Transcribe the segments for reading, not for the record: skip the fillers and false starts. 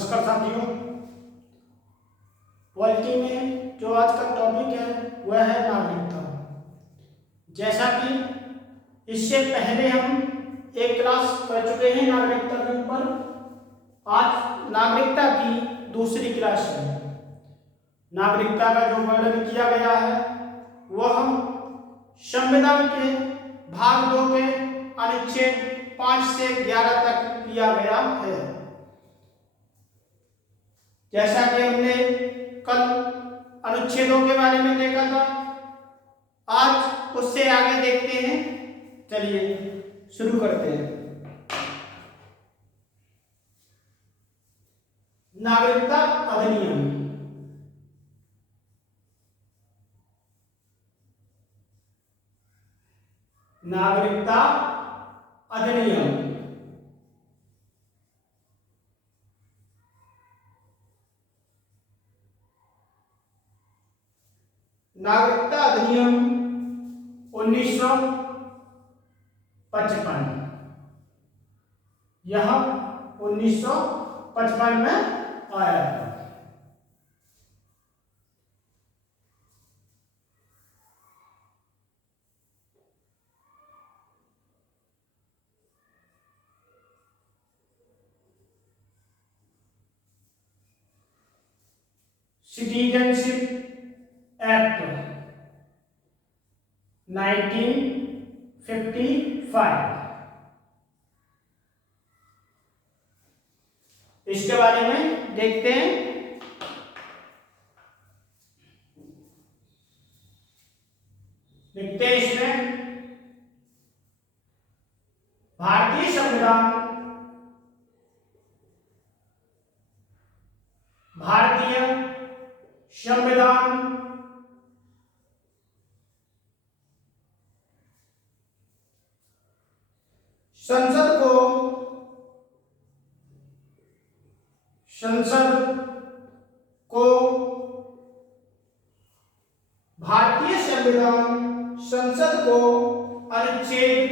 नमस्कार साथियों। पॉलिटी में जो आज का टॉपिक है वह है नागरिकता। जैसा कि इससे पहले हम एक क्लास कर चुके हैं नागरिकता के ऊपर, आज नागरिकता की दूसरी क्लास है। नागरिकता का जो वर्णन किया गया है वह संविधान के भाग 2 के अनुच्छेद 5 से 11 तक किया गया है। जैसा कि हमने कल अनुच्छेदों के बारे में देखा था, आज उससे आगे देखते हैं। चलिए शुरू करते हैं। नागरिकता अधिनियम। नागरिकता अधिनियम नागरिकता अधिनियम 1955, यह 1955 में आया था। सिटीजनशिप एक्ट 1955, इसके बारे में देखते हैं। देखते हैं इसमें भारतीय संविधान संसद को भारतीय संविधान संसद को अनुच्छेद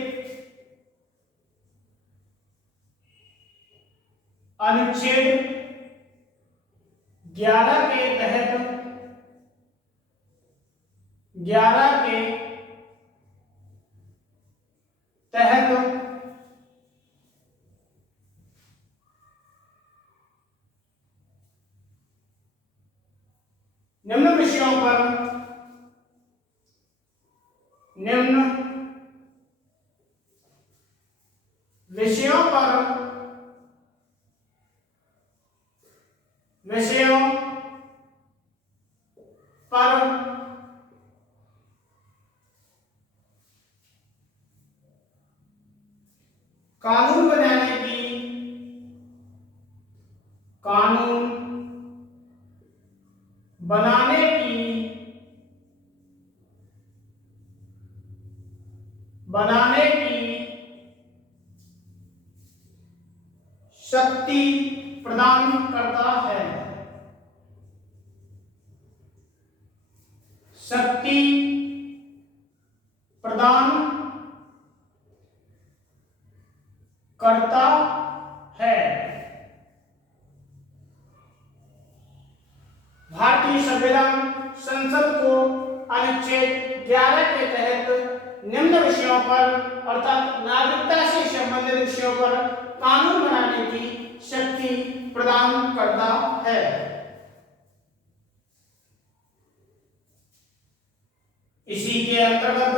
11 के तहत निम्न विषयों पर कानून बनाने की शक्ति प्रदान करता है। शक्ति प्रदान करता है। भारतीय संविधान संसद को अनुच्छेद 11 के तहत निम्न विषयों पर अर्थात नागरिकता से संबंधित विषयों पर कानून बनाने की शक्ति प्रदान करता है। इसी के अंतर्गत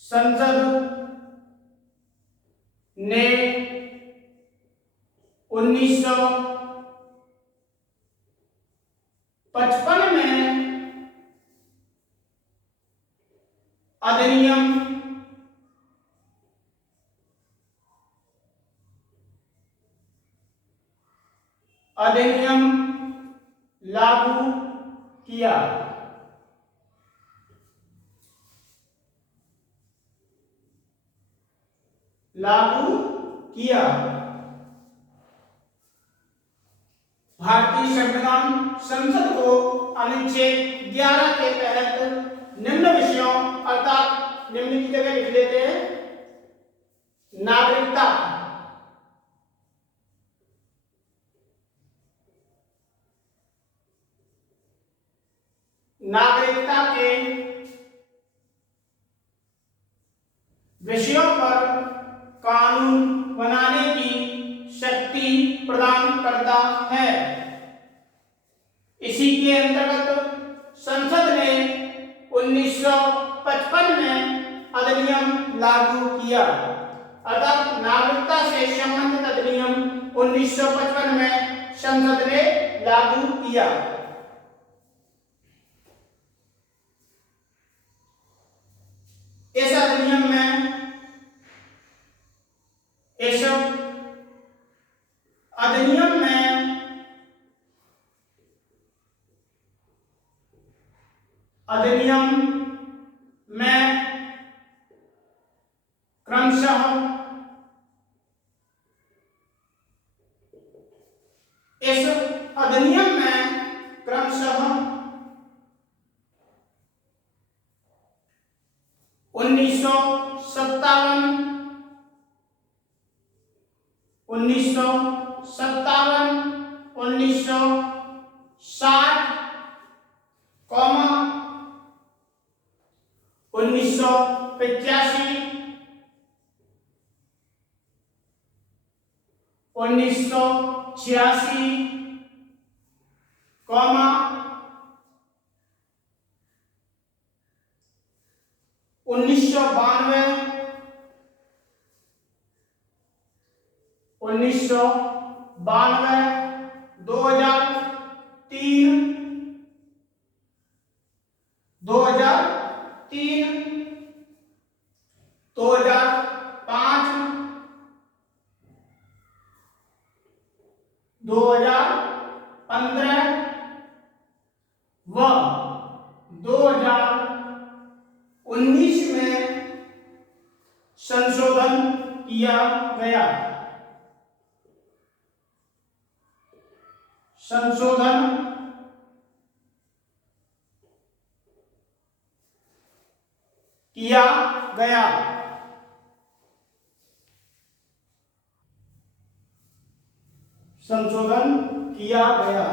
संसद ने 1955 में अधिनियम लागू किया। लागू किया। भारतीय संविधान संसद को अनुच्छेद 11 के तहत निम्न विषयों, अर्थात निम्न की जगह लिख लेते हैं नागरिकता, नागरिकता के विषयों पर कानून बनाने की शक्ति प्रदान करता है। इसी के अंतर्गत संसद ने 1955 में अधिनियम लागू किया, अर्थात नागरिकता से संबंधित अधिनियम 1955 में संसद ने लागू किया। इस अधिनियम में क्रमशः इस अधिनियम में क्रमशः 1957, 1960, 1985, 1986, 1992, 2003, 2005, 2015 व 2019 में संशोधन किया गया। संशोधन किया गया। संशोधन किया गया।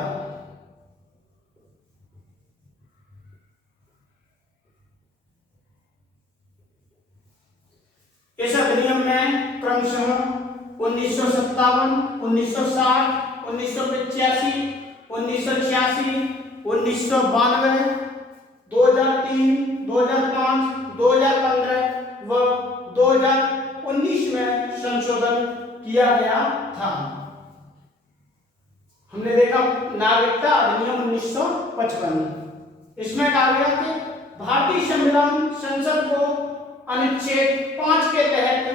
इस अधिनियम में क्रमशः 1957, 1960, 1985, 1986, 1992, 2003, 2005, 2015 व 2019 में संशोधन किया गया था। हमने देखा नागरिकता अधिनियम 1955, इसमें कहा गया कि भारतीय संविधान संसद को अनुच्छेद 5 के तहत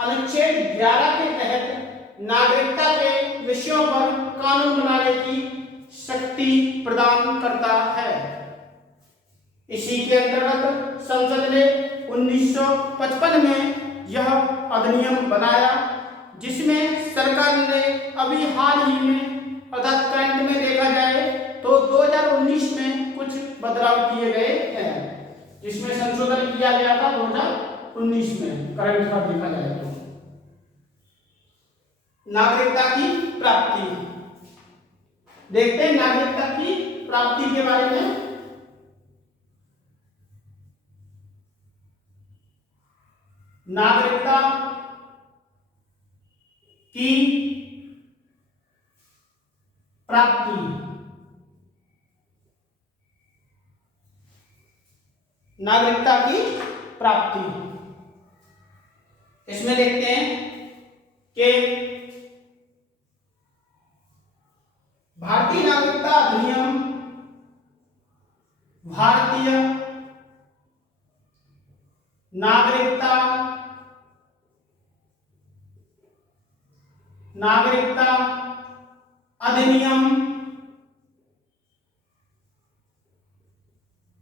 अनुच्छेद 11 के तहत नागरिकता के विषयों पर कानून बनाने की शक्ति प्रदान करता है। इसी के अंतर्गत संसद ने 1955 में यह अधिनियम बनाया, जिसमें सरकार ने अभी हाल ही में, अर्थात करंट में देखा जाए तो 2019 में कुछ बदलाव किए गए हैं, जिसमें संशोधन किया गया था 2019 में करंट का देखा जाए तो। नागरिकता की प्राप्ति देखते हैं, नागरिकता की प्राप्ति के बारे में। नागरिकता की प्राप्ति, नागरिकता की प्राप्ति, इसमें देखते हैं कि भारतीय नागरिकता अधिनियम भारतीय नागरिकता अधिनियम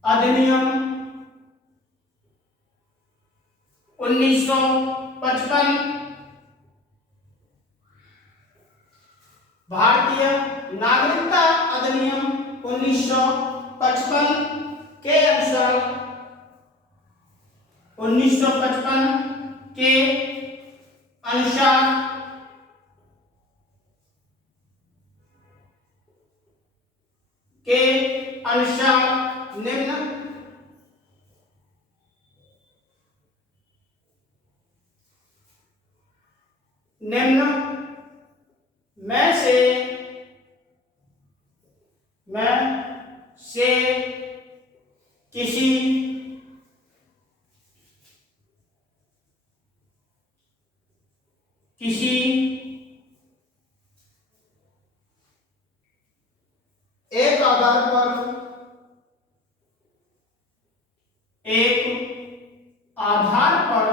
1955 1955 भारतीय नागरिकता अधिनियम 1955 के अनुसार 1955 के अनुसार निम्न में से किसी एक आधार पर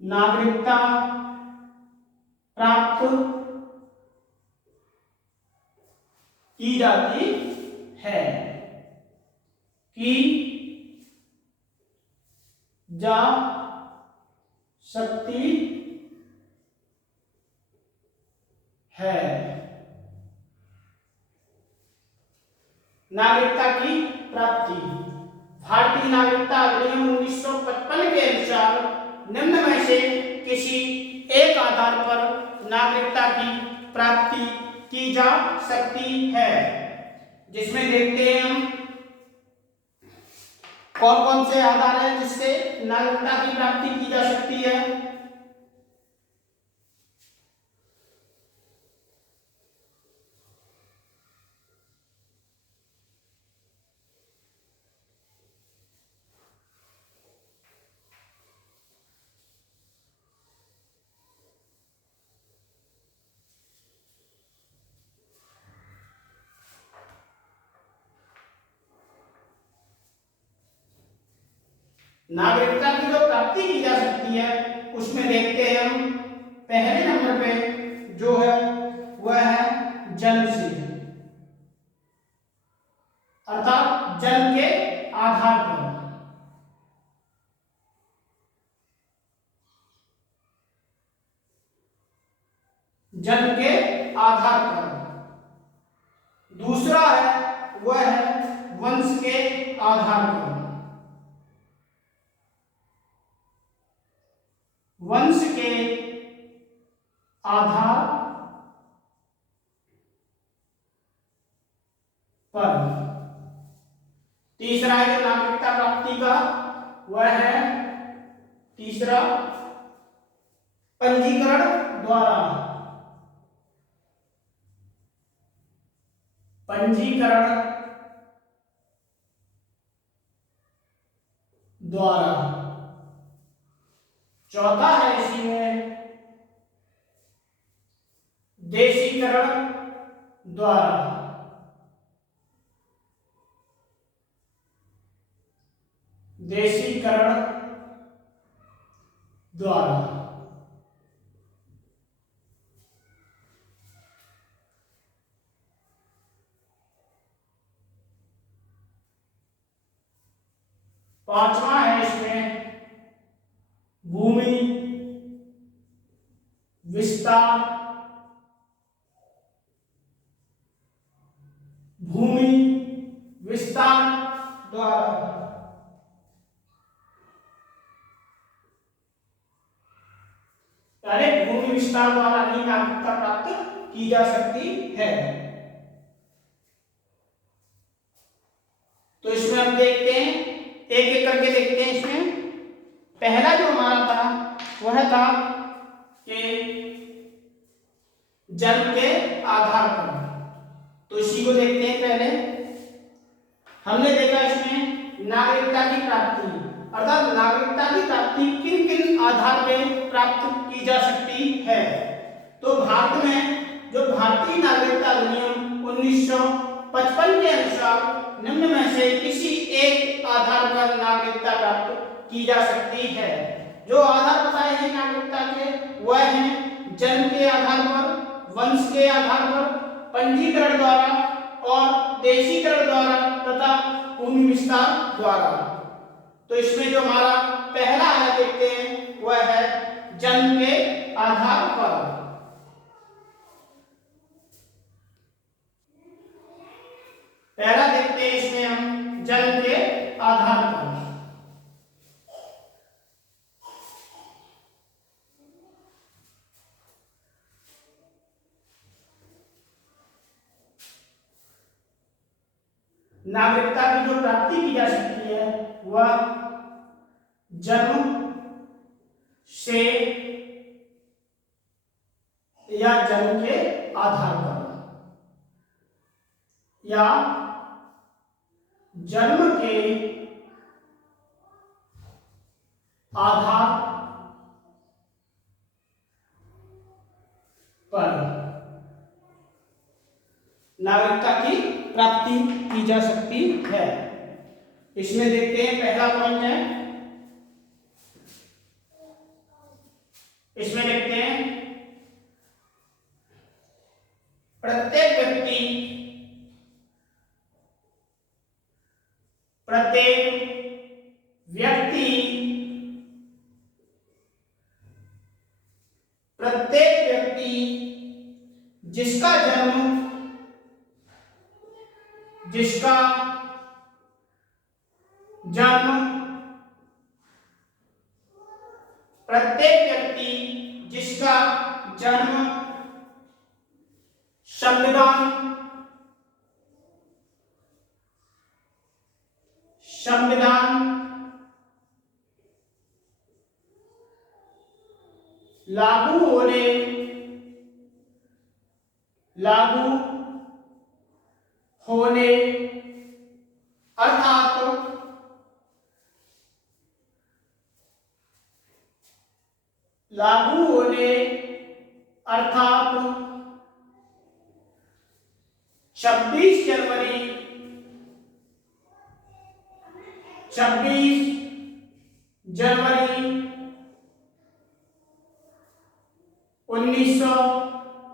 नागरिकता प्राप्त की जाती है की जा सकती है। नागरिकता की प्राप्ति भारतीय नागरिकता अधिनियम 1955 के अनुसार निम्न में से किसी एक आधार पर नागरिकता की प्राप्ति की जा सकती है, जिसमें देखते हैं हम कौन कौन से आधार हैं जिससे नागरिकता की प्राप्ति की जा सकती है। नागरिकता की जो प्राप्ति की जा सकती है उसमें देखते हैं हम पहले नंबर पे जो है वह है जन्म से, अर्थात जन्म के आधार पर। जन्म के आधार पर दूसरा है वह है वंश के आधार पर। वंश के आधार पर तीसरा है जो नागरिकता प्राप्ति का वह है तीसरा पंजीकरण द्वारा। पंजीकरण द्वारा चौथा है इसी में देशीकरण द्वारा। देशीकरण द्वारा पांचवा है इसमें भूमि विस्तार। भूमि विस्तार द्वारा भूमि विस्तार द्वारा ही नागरिकता प्राप्त की जा सकती है। तो इसमें हम देखते हैं एक एक करके देखते हैं। इसमें पहला जो हमारा था वह था कि जन्म के आधार पर, तो इसी को देखते हैं। पहले हमने देखा इसमें नागरिकता की प्राप्ति, अर्थात नागरिकता की प्राप्ति किन किन आधार पर प्राप्त की जा सकती है। तो भारत में जो भारतीय नागरिकता अधिनियम 1955 के अनुसार निम्न में से किसी एक आधार पर नागरिकता प्राप्त की जा सकती है। जो आधार बताए हैं नागरिकता के वह हैं जन्म के आधार पर, वंश के आधार पर, पंजीकरण द्वारा और देशीकरण द्वारा तथा भूमि विस्तार द्वारा। तो इसमें जो हमारा पहला आया देखते हैं वह है जन्म के आधार पर। पहला देखते हैं इसमें हम जन्म के आधार पर। नागरिकता की जो प्राप्ति की जा सकती है वह जन्म से या जन्म के आधार पर या जन्म के आधार पर नागरिकता की प्राप्ति की जा सकती है। इसमें देखते हैं पहला पॉइंट है, इसमें देखते हैं प्रत्येक व्यक्ति जिसका जन्म प्रत्येक व्यक्ति जिसका जन्म संविधान लागू होने अर्थात 26 जनवरी 1950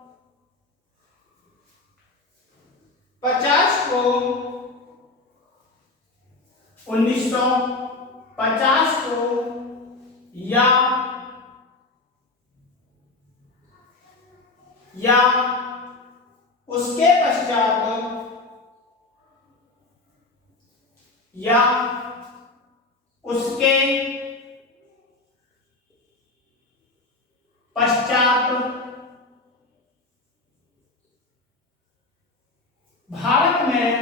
को या उसके पश्चात भारत में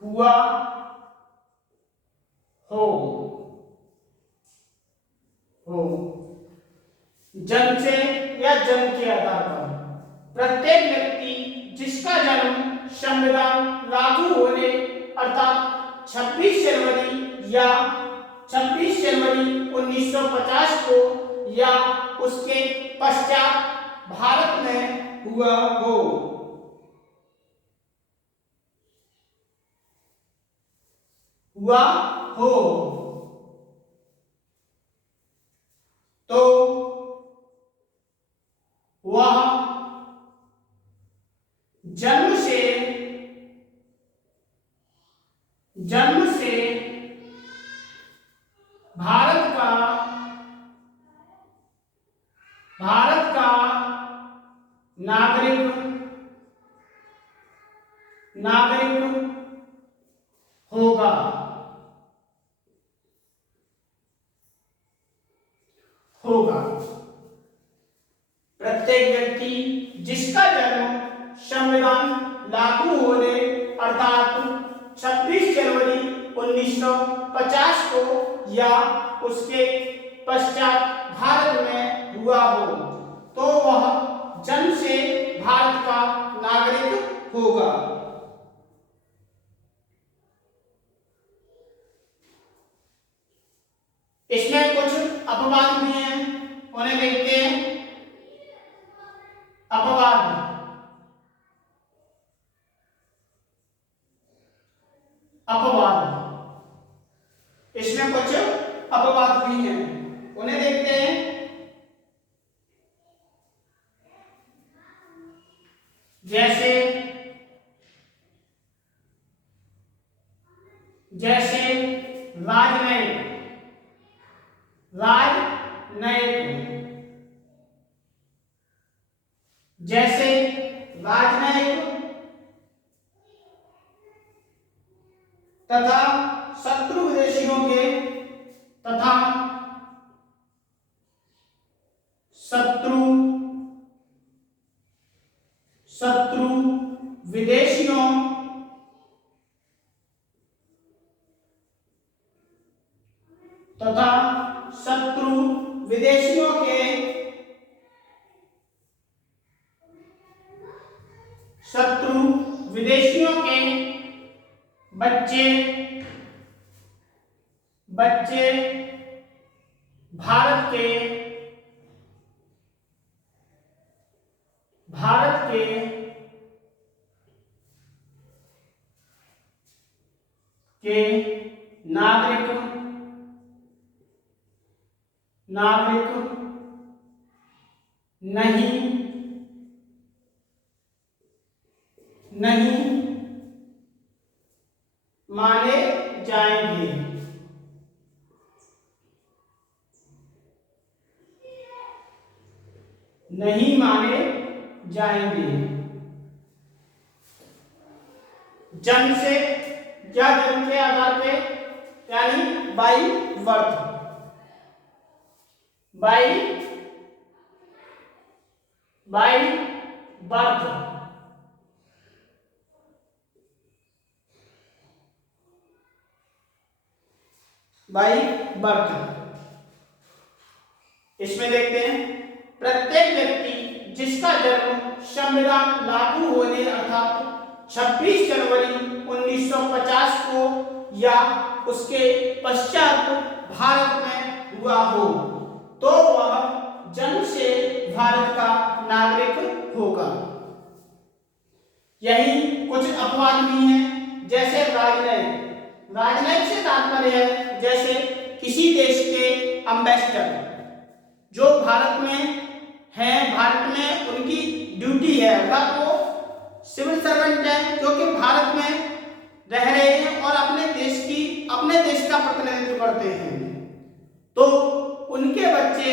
हुआ हो जन्म से या जन्म के आधार पर प्रत्येक व्यक्ति जिसका जन्म संविधान लागू होने अर्थात 26 जनवरी 1950 को या उसके पश्चात भारत में हुआ हो। तो वह जन्म से भारत का नागरिक होगा। प्रत्येक व्यक्ति जिसका जन्म संविधान लागू होने अर्थात 26 जनवरी 1950 को या उसके पश्चात भारत में हुआ हो तो वह जन्म से भारत का नागरिक होगा। इसमें कुछ अपवाद भी हैं, उन्हें देखते हैं। अपवाद अपवाद, इसमें कुछ अपवाद भी हैं, उन्हें देखते हैं। जैसे जैसे राजनयिक, जैसे राजनयिक तथा शत्रु विदेशियों के तथा शत्रु शत्रु विदेशियों तथा शत्रु विदेशियों के शत्रु विदेशियों के बच्चे बच्चे भारत के नागरिक नहीं माने जाएंगे। नहीं माने जाएंगे। जन्म से या जन्म के आधार पे, यानी by birth, by birth, by birth. इसमें देखते हैं, प्रत्येक व्यक्ति जिसका जन्म संविधान लागू होने अर्थात 26 जनवरी 1950 को या उसके पश्चात भारत में हुआ हो, तो वह जन्म से भारत का नागरिक होगा। यही कुछ अपवाद भी हैं, जैसे राजनयिक से तात्पर्य है जैसे किसी देश के एम्बेसडर जो भारत में हैं, भारत में उनकी ड्यूटी है, अर्थात वो सिविल सर्वेंट हैं जो कि भारत में रह रहे हैं और अपने देश का प्रतिनिधित्व करते हैं, तो उनके बच्चे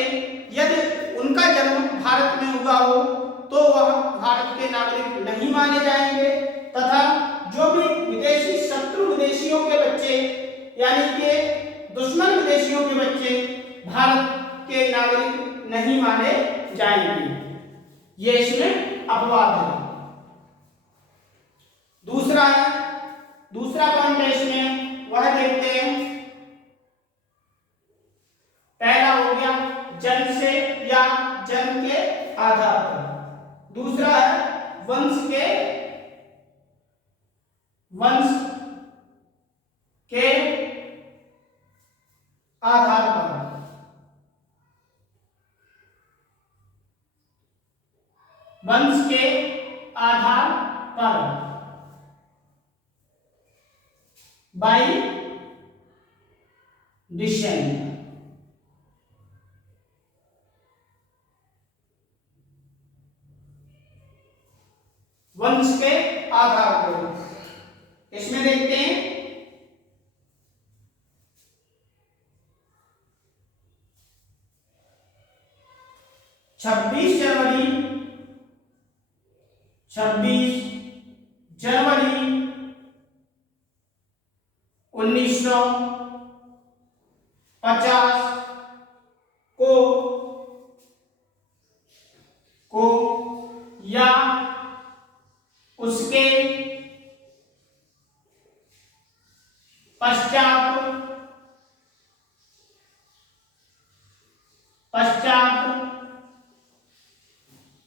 यदि उनका जन्म भारत में हुआ हो तो वह भारत के नागरिक नहीं माने जाएंगे, तथा जो भी विदेशी शत्रु विदेशियों के बच्चे यानी कि दुश्मन विदेशियों के बच्चे भारत के नागरिक नहीं माने जाएंगे। ये इसमें अपवाद है। दूसरा पॉइंट है इसमें, वह देखते हैं। पहला हो गया जन्म से या जन्म के आधार पर, दूसरा है वंश के आधार पर। वंश के आधार पर, बाई डिसेंट। वंश के आधार पर इसमें देखते हैं 26 जनवरी 1950 को या उसके पश्चात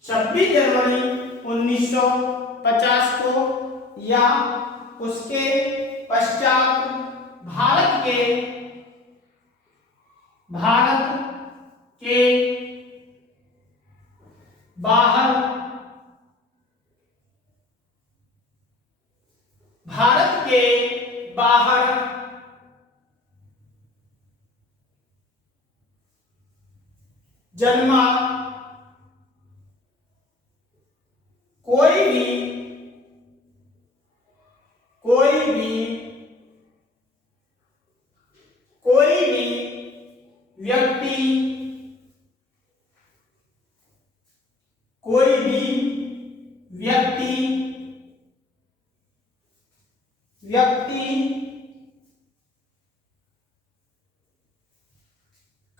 26 जनवरी 1950 को या उसके पश्चात भारत के बाहर बाहर जन्मा कोई भी व्यक्ति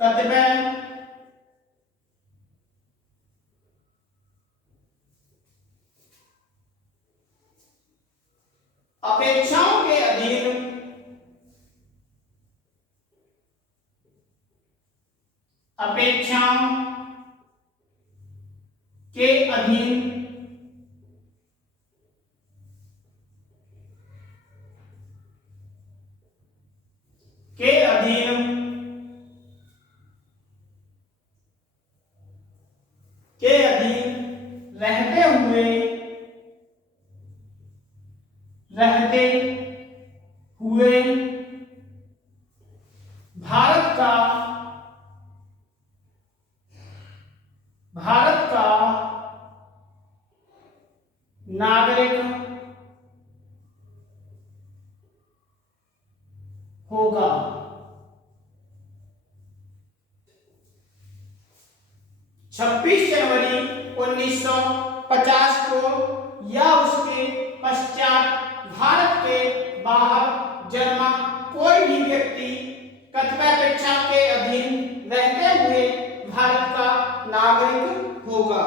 कतिपय अपेक्षाओं के अधीन रहते हुए भारत का नागरिक होगा। 26 जनवरी 1950 को या उसके पश्चात भारत के बाहर जन्मा कोई भी व्यक्ति कतिपय अपेक्षा के अधीन रहते हुए भारत का नागरिक होगा।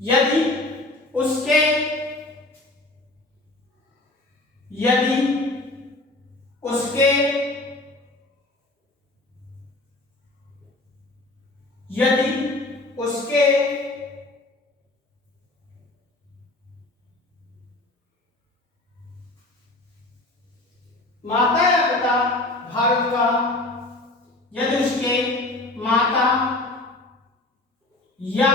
यदि उसके माता या पिता भारत का, यदि उसके माता या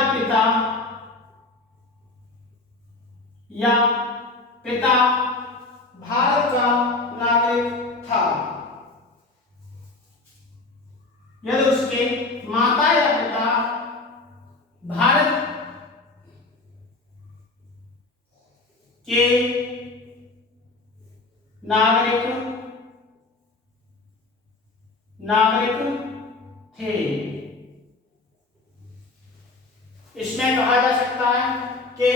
पिता भारत का नागरिक था, यदि उसके माता या पिता भारत के नागरिक थे। इसमें कहा जा सकता है कि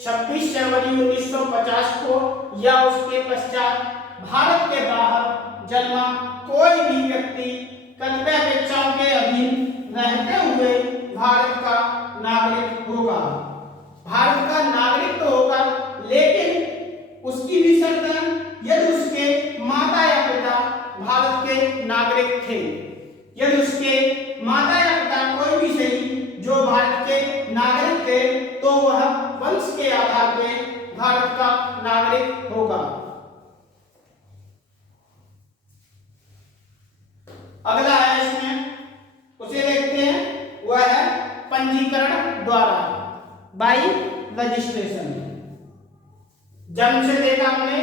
26 जनवरी 1950 को या उसके पश्चात भारत के बाहर जन्मा कोई भी व्यक्ति कतिपय अपेक्षाओं के अधीन रहते हुए भारत का नागरिक होगा। भारत का नागरिक तो होगा, लेकिन उसकी भी शर्त है यदि उसके माता या पिता भारत के नागरिक थे। यदि उसके माता या पिता कोई भी सही जो भारत के नागरिक थे तो वह वंश के आधार पर भारत का नागरिक होगा। अगला है इसमें, उसे देखते हैं, वह है पंजीकरण द्वारा, बाई रजिस्ट्रेशन। जन्म से देखा हमने,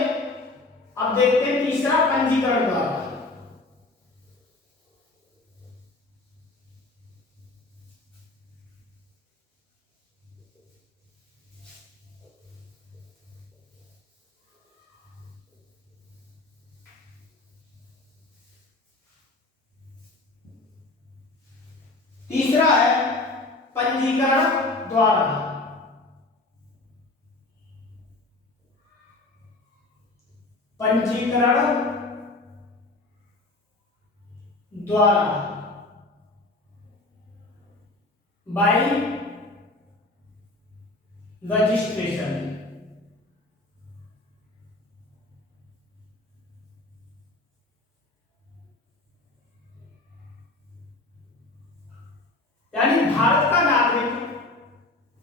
अब देखते हैं तीसरा पंजीकरण द्वारा। तीसरा है पंजीकरण द्वारा। पंजीकरण द्वारा बाय रजिस्ट्रेशन। यानी भारत का नागरिक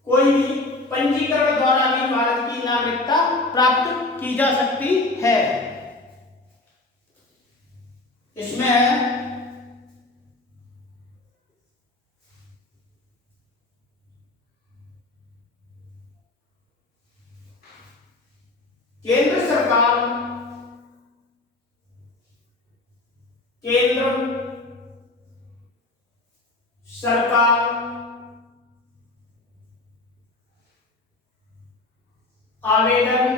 कोई भी पंजीकरण द्वारा भी भारत की नागरिकता प्राप्त की जा सकती है। इसमें है केंद्र सरकार केंद्र सरकार आवेदन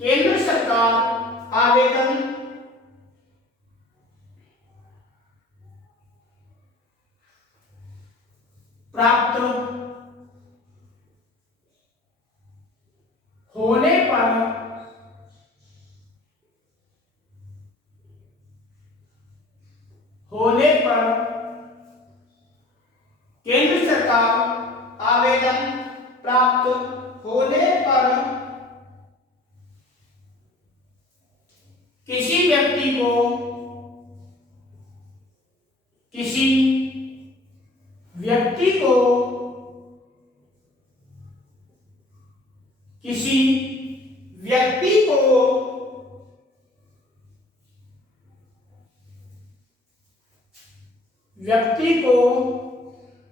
केंद्र सरकार आवेदन प्राप्त होने पर केंद्र सरकार आवेदन प्राप्त होने पर किसी व्यक्ति को किसी व्यक्ति को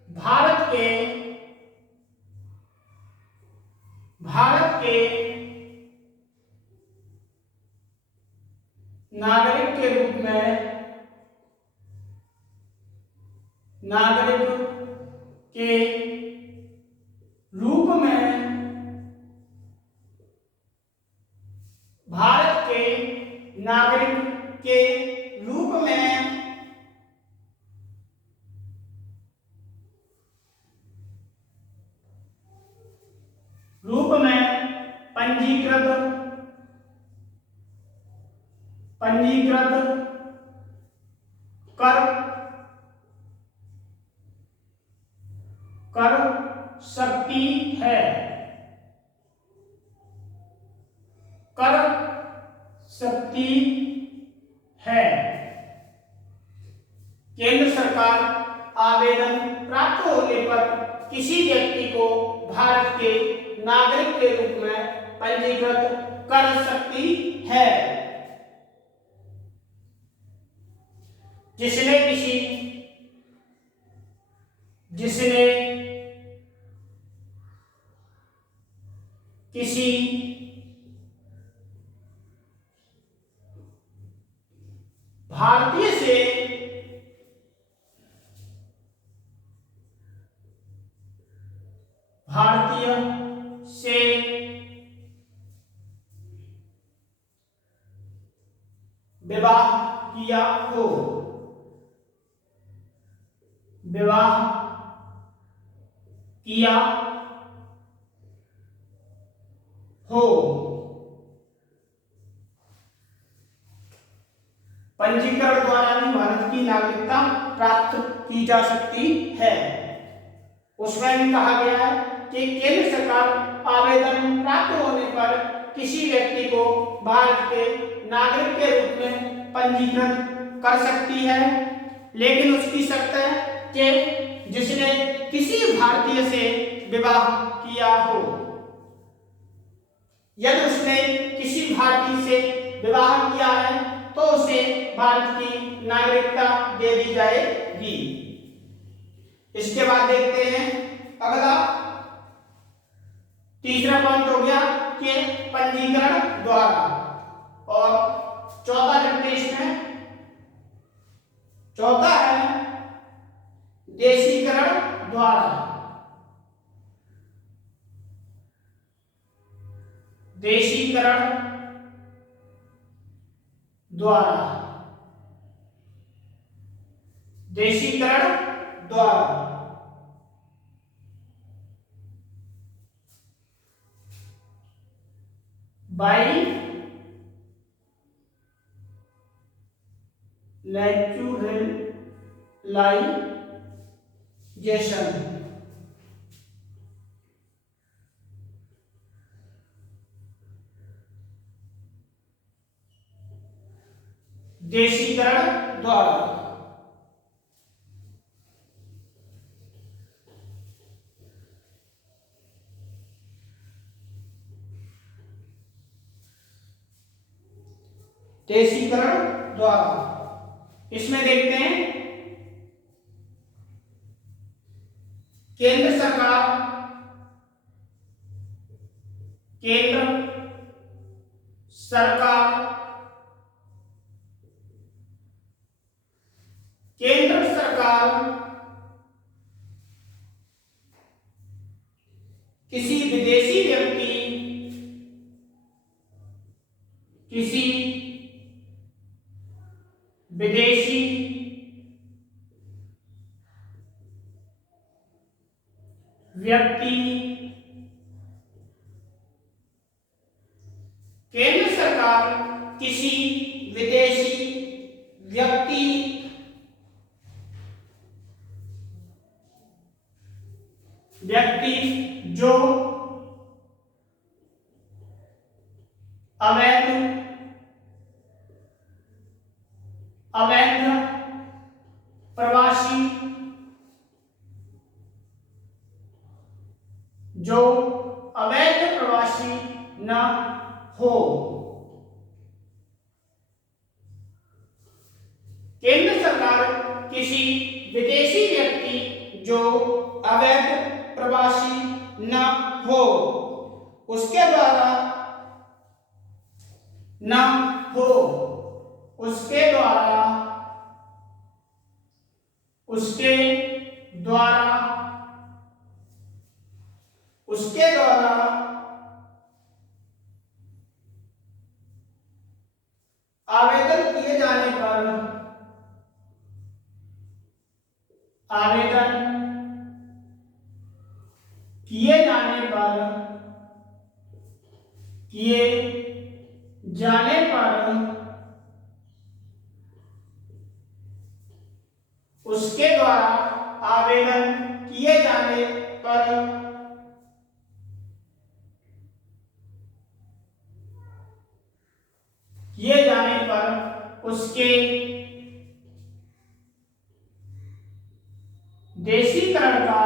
भारत के नागरिक के रूप में भारत के नागरिक के रूप में पंजीकृत कर सकती है केंद्र सरकार आवेदन प्राप्त होने पर किसी व्यक्ति को भारत के नागरिक के रूप में पंजीकृत कर सकती है जिसने किसी भारतीय से विवाह किया हो पंजीकरण द्वारा भी भारत की नागरिकता प्राप्त की जा सकती है। उसमें भी कहा गया है कि केंद्र सरकार आवेदन प्राप्त होने पर किसी व्यक्ति को भारत के नागरिक के रूप में पंजीकृत कर सकती है, लेकिन उसकी शर्त है कि जिसने किसी भारतीय से विवाह किया हो। यदि उसने किसी भारतीय से विवाह किया है तो उसे भारत की नागरिकता दे दी जाएगी। इसके बाद देखते हैं अगला तीसरा पॉइंट हो गया कि पंजीकरण द्वारा, और चौथा निर्देश में चौथा है देशीकरण द्वारा। देशीकरण द्वारा बाइनैचुरलाइजेशन देशीकरण द्वारा इसमें देखते हैं केंद्र सरकार केंद्र सरकार किसी विदेशी व्यक्ति केंद्र सरकार किसी विदेशी व्यक्ति जो अवैध प्रवासी न हो। केंद्र सरकार किसी विदेशी व्यक्ति जो अवैध प्रवासी न हो उसके द्वारा आवेदन किए जाने पर उसके द्वारा आवेदन किए जाने पर उसके देशीकरण का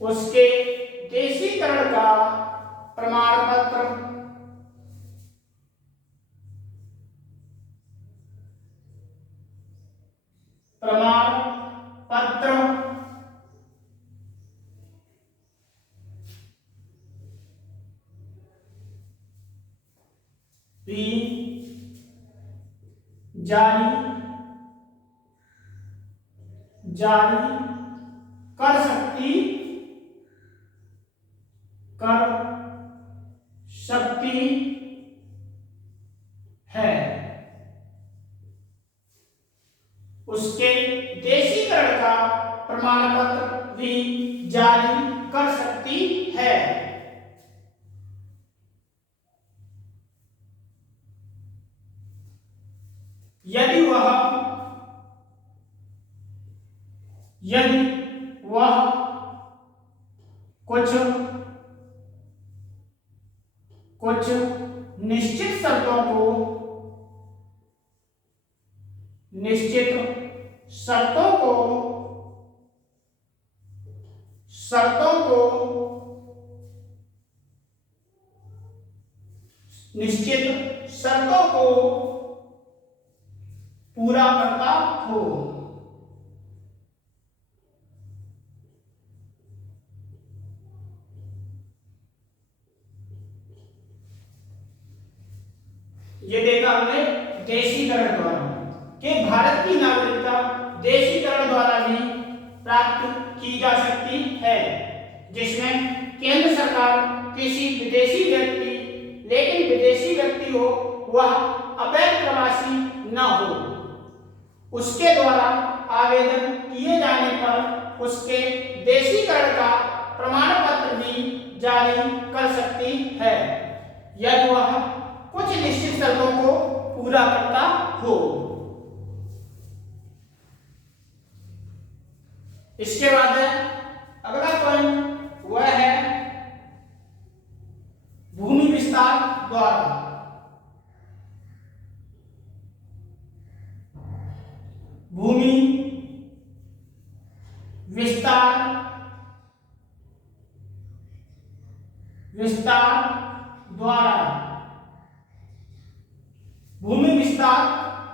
उसके देशीकरण का प्रमाण पत्र भी जारी कर सकती है। उसके देशीकरण का प्रमाण पत्र भी जारी कर सकती है। यदि वह कुछ निश्चित शर्तों को पूरा करता हो। ये देखा हमने देशीकरण द्वारा कि भारत की नागरिकता देशीकरण द्वारा भी प्राप्त की जा सकती है, जिसमें केंद्र सरकार किसी विदेशी व्यक्ति हो वह अवैध प्रवासी न हो उसके द्वारा आवेदन किए जाने पर उसके देशीकरण का प्रमाण पत्र भी जारी कर सकती है, यदि वह कुछ निश्चित शर्तों को पूरा करता हो। इसके बाद अगला पॉइंट वह है भूमि विस्तार द्वारा। भूमि विस्तार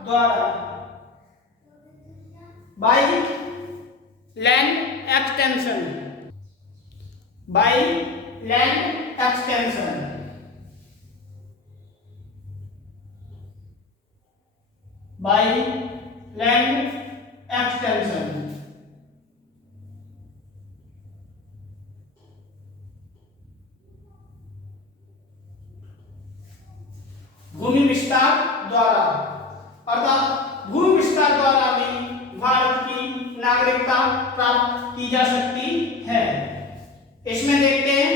द्वारा by land extension, by land extension, by land extension. भूमि विस्तार द्वारा, अर्थात भूमि विस्तार द्वारा भी भारत की नागरिकता प्राप्त की जा सकती है। इसमें देखते हैं,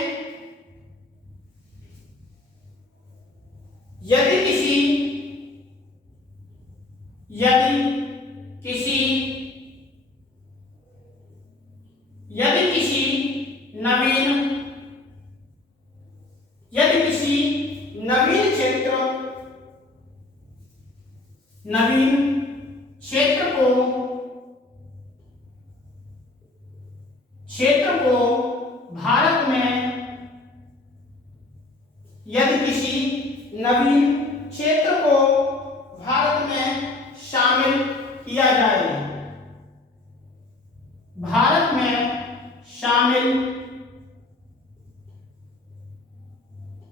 यदि किसी यदि किसी यदि किसी नवीन यदि किसी नवीन क्षेत्र को भारत में, यदि किसी नवीन क्षेत्र को भारत में शामिल किया जाए, भारत में शामिल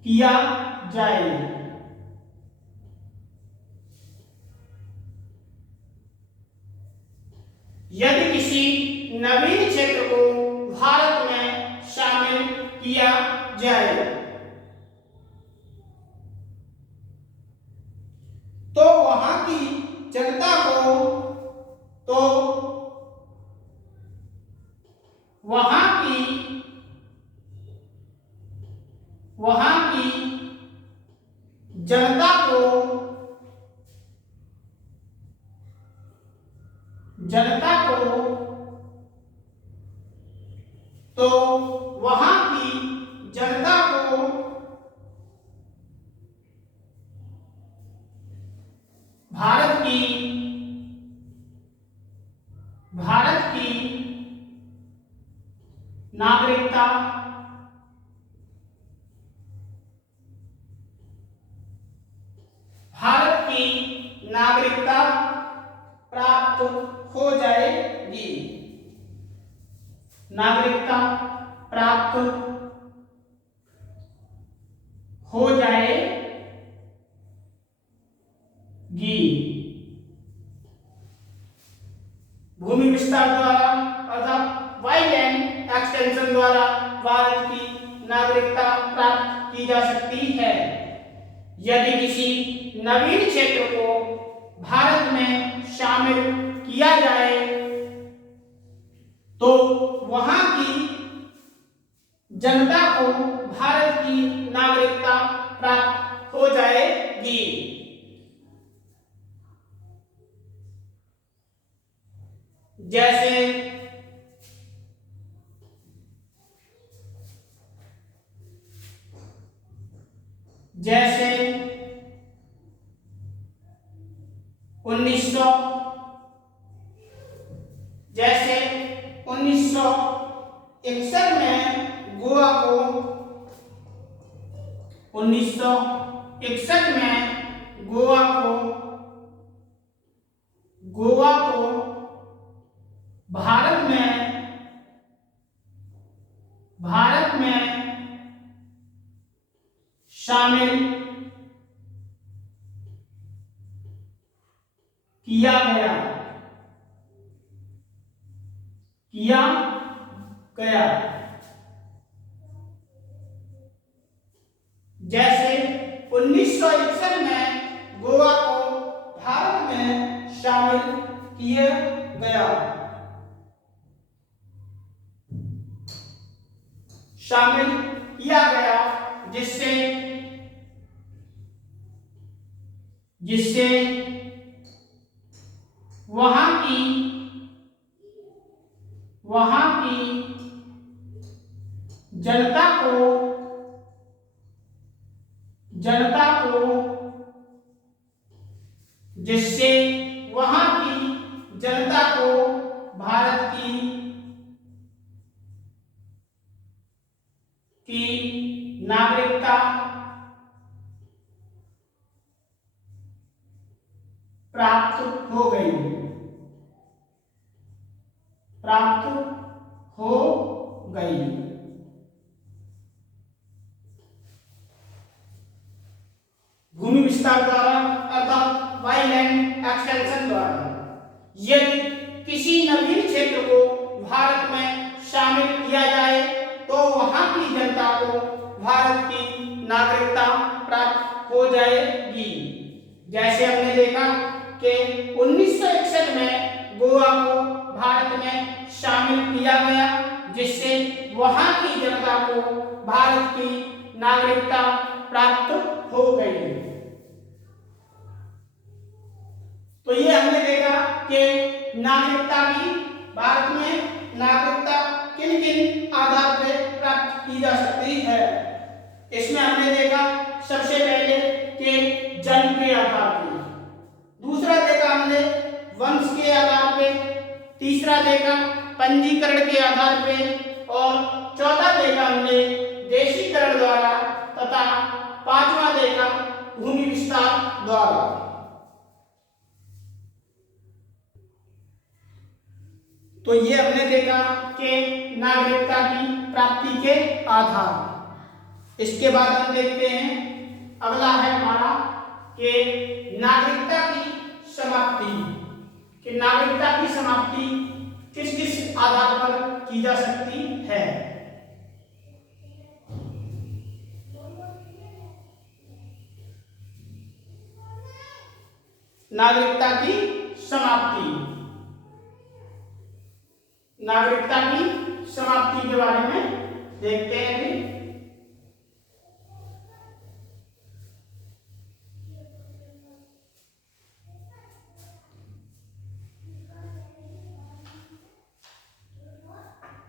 किया जाए, यदि किसी नवीन क्षेत्र को भारत में शामिल किया जाए, तो वहां की जनता को तो वहां की जनता को तो वहां की जनता को भारत की नागरिकता प्राप्त हो जाएगी, नागरिकता प्राप्त हो जाएगी। भूमि विस्तार द्वारा अर्थात बाय लैंड एक्सटेंशन द्वारा भारत की नागरिकता प्राप्त की जा सकती है। यदि किसी नवीन क्षेत्र को भारत में शामिल किया जाए, तो वहां की जनता को भारत की नागरिकता प्राप्त हो जाएगी। जैसे जैसे 1961 में गोवा को 1961 में गोवा को भारत में शामिल किया गया। जैसे 1961 में गोवा को भारत में शामिल किया गया, जिससे वहां की जनता को भारत की नागरिकता प्राप्त हो गई। प्राप्त हो गई। भूमि विस्तार द्वारा अर्थात वाइलैंड एक्सटेंशन द्वारा यदि किसी नवीन क्षेत्र को भारत में शामिल किया जाए तो वहां की जनता को भारत की नागरिकता प्राप्त हो जाएगी। जैसे हमने देखा कि 1961 में गोवा को भारत में शामिल किया गया, जिससे वहां की जनता को भारत की नागरिकता प्राप्त हो गई। तो ये हमने देखा कि नागरिकता की भारत में नागरिकता किन किन आधार पर प्राप्त की जा सकती है। इसमें हमने देखा सबसे पहले कि जन्म के आधार पर, दूसरा देखा हमने वंश के आधार पे, तीसरा देखा पंजीकरण के आधार पे और चौथा देखा हमने देशीकरण द्वारा तथा पांचवा देखा भूमि विस्तार द्वारा। तो ये हमने देखा कि नागरिकता की प्राप्ति के आधार। इसके बाद हम देखते हैं अगला है हमारा कि नागरिकता की समाप्ति, कि नागरिकता की समाप्ति किस किस आधार पर की जा सकती है। नागरिकता की समाप्ति, नागरिकता की समाप्ति के बारे में देखते हैं अभी।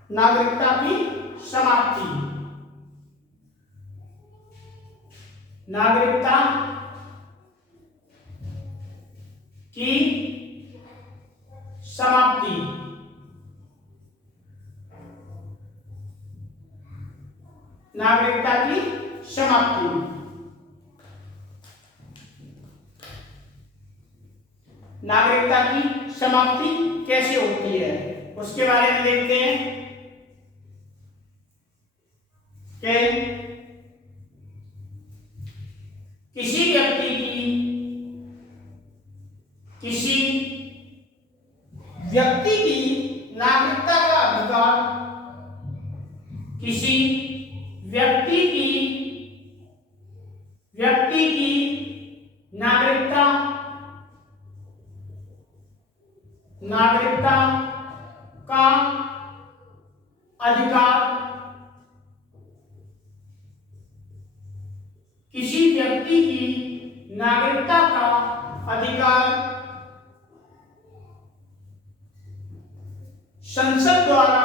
नागरिकता की समाप्ति, नागरिकता की समाप्ति, नागरिकता की समाप्ति। नागरिकता की समाप्ति कैसे होती है उसके बारे में देखते हैं कि किसी व्यक्ति की नागरिकता का अधिकार, किसी व्यक्ति की नागरिकता का अधिकार, किसी व्यक्ति की नागरिकता का अधिकार संसद द्वारा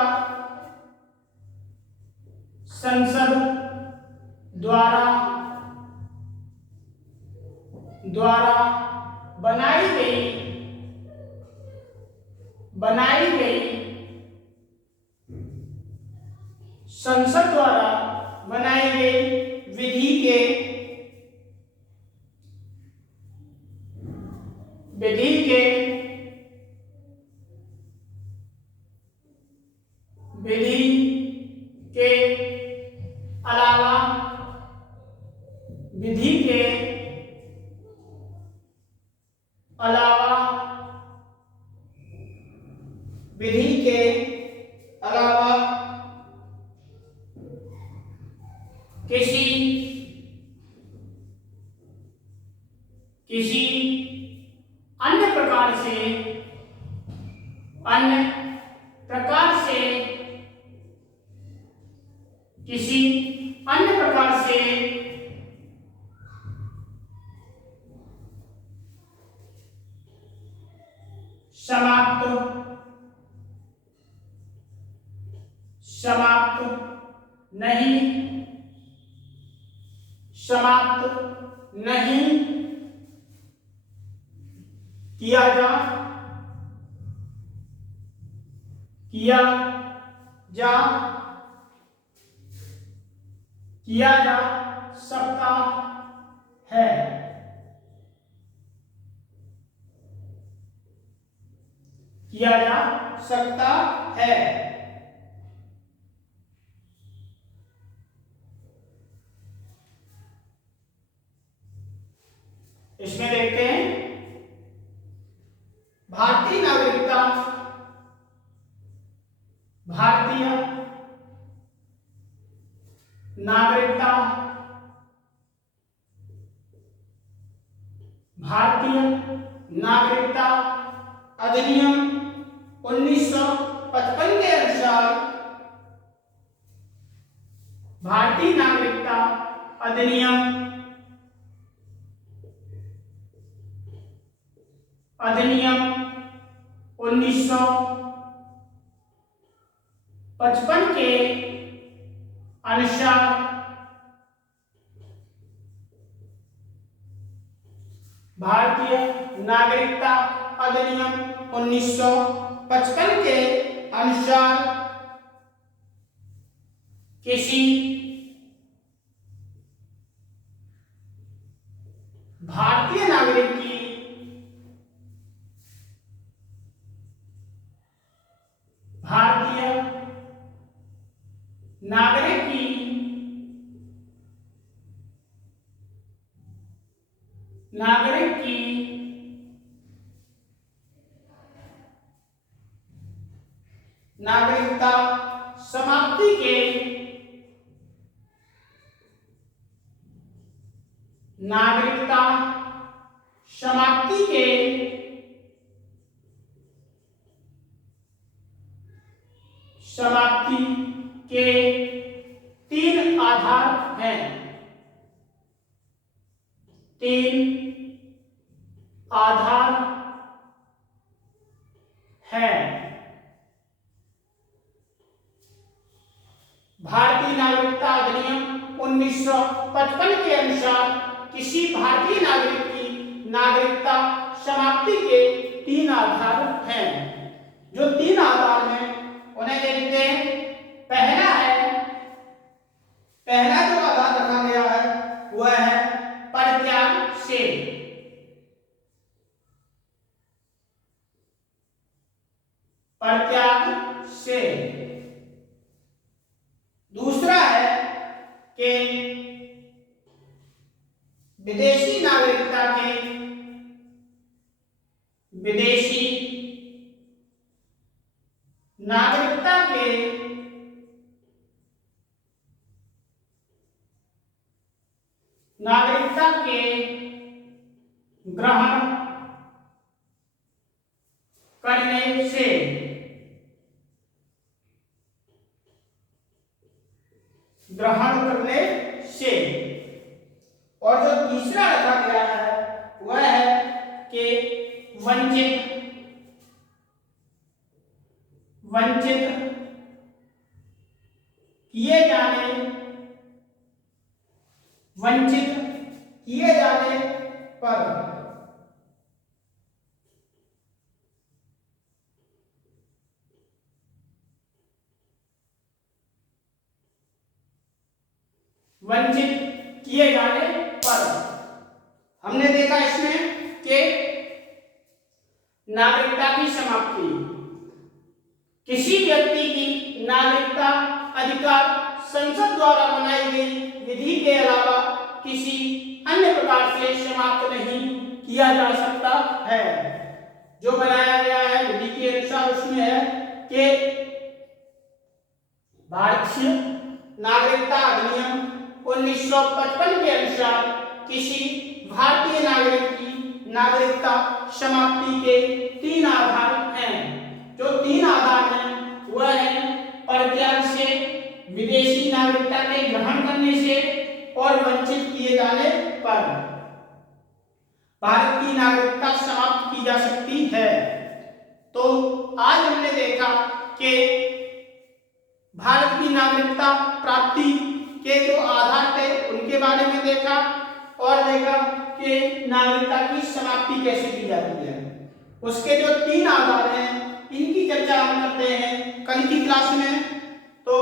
बनाई गई संसद द्वारा बनाई गई विधि के अलावा किसी अन्य प्रकार से समाप्त नहीं किया जा सकता है। किया जा सकता है। इसमें देखते हैं भारतीय नागरिकता, भारतीय नागरिकता, भारतीय नागरिकता अधिनियम 1955 के अनुसार, भारतीय नागरिकता अधिनियम 1955 के अनुसार भारतीय नागरिकता अधिनियम 1955 के अनुसार किसी भारतीय नागरिक की नागरिक की नागरिकता समाप्ति के नागरिकता समाप्ति के समाप्ति के 3 आधार हैं। 3 आधार है। भारतीय नागरिकता अधिनियम 1955 के अनुसार किसी भारतीय नागरिक की नागरिकता समाप्ति के 3 आधार हैं। जो 3 आधार हैं उन्हें देखते हैं। पहला जो आधार रखा गया है वह है परित्याग से। परित्याग से। दूसरा है कि विदेशी नागरिकता के ग्रहण करने से। और जो तीसरा रखा गया है वह है कि वंचित किए जाने पर हमने देखा इसमें कि नागरिकता की समाप्ति, किसी व्यक्ति की नागरिकता अधिकार संसद द्वारा बनाई गई विधि के अलावा किसी अन्य प्रकार से समाप्त नहीं किया जा सकता है। जो बनाया गया है विधि के अनुसार उसमें है कि भारतीय नागरिकता अधिनियम 1955 के अनुसार किसी भारतीय नागरिक की नागरिकता समाप्ति के 3 आधार हैं। जो 3 आधार हैं वह है परित्याग से, विदेशी नागरिकता के ग्रहण करने से और वंचित किए जाने पर भारत की नागरिकता समाप्त की जा सकती है। तो आज हमने देखा कि भारत की नागरिकता प्राप्ति के जो आधार थे उनके बारे में देखा और देखा कि नागरिकता की समाप्ति कैसे की जाती है। उसके जो 3 आधार हैं इनकी चर्चा हम करते हैं कल की क्लास में। तो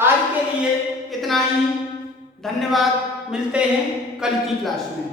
आज के लिए इतना ही। धन्यवाद। मिलते हैं कल की क्लास में।